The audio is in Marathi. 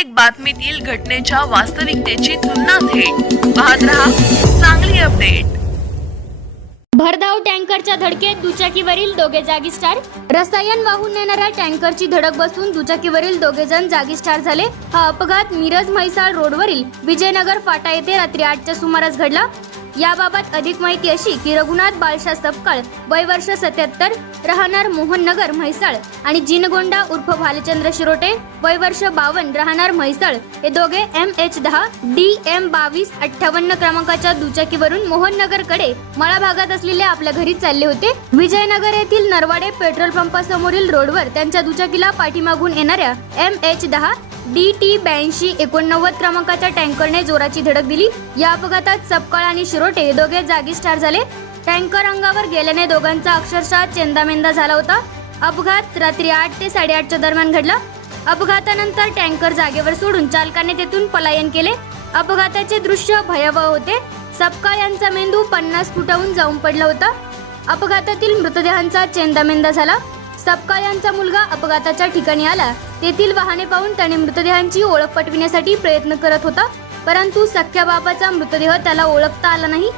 प्रत्येक बातमीतील घटनेच्या वास्तविकतेची तुलना थेट. पाहत रहा चांगली अपडेट. भरधाव टँकरच्या धडकेत दुचाकीवरील दोघे जागी ठार रसायन वाहून नेणाऱ्या टँकरची धडक बसून दुचाकीवरील दोघे जण जागीच ठार झाले. हा अपघात मिरज म्हैसाळ रोडवरील विजयनगर फाटा येथे रात्री आठच्या सुमारास घडला. याबाबत अधिक माहिती अशी की रघुनाथ बाळशा सपकाळ वय वर्ष सत्याहत्तर राहणार मोहननगर म्हैसाळ आणि जिनगोंडा उर्फ भालचंद्र शिरोटे वय वर्ष बावन्न राहणार म्हैसाळ. हे दोघे एम एच दहा डी एम बावीस अठ्ठावन्न क्रमांकाच्या दुचाकीवरून मोहननगरकडे मळा भागात असलेल्या आपल्या घरी चालले होते. विजयनगर येथील नरवाडे पेट्रोल पंपासमोरील रोडवर त्यांच्या दुचाकीला पाठीमागून येणाऱ्या एम एच दहा डी टी ब्याऐंशी एकोणनव्वद क्रमांकाच्या टँकरने जोराची धडक दिली. या अपघातात सपकाळ आणि शिरोटे दोघे जागीच ठार झाले. टँकर अंगावर गेल्याने दोघांचा अक्षरशः चेंदामेंदा झाला होता. अपघात रात्री आठ ते साडेआठच्या दरम्यान घडला. अपघातानंतर टँकर जागेवर सोडून चालकाने तेथून पलायन केले. अपघाताचे दृश्य भयावह होते. सपकाळ यांचा मेंदू पन्नास फुटाहून जाऊन पडला होता. अपघातातील मृतदेहांचा चेंदामेंदा झाला. सपकाळ यांचा मुलगा अपघाताच्या ठिकाणी आला. तेथील वाहने पाहून त्याने मृतदेहांची ओळख पटविण्यासाठी प्रयत्न करत होता परंतु सख्या बाबाचा मृतदेह त्याला ओळखता आला नाही.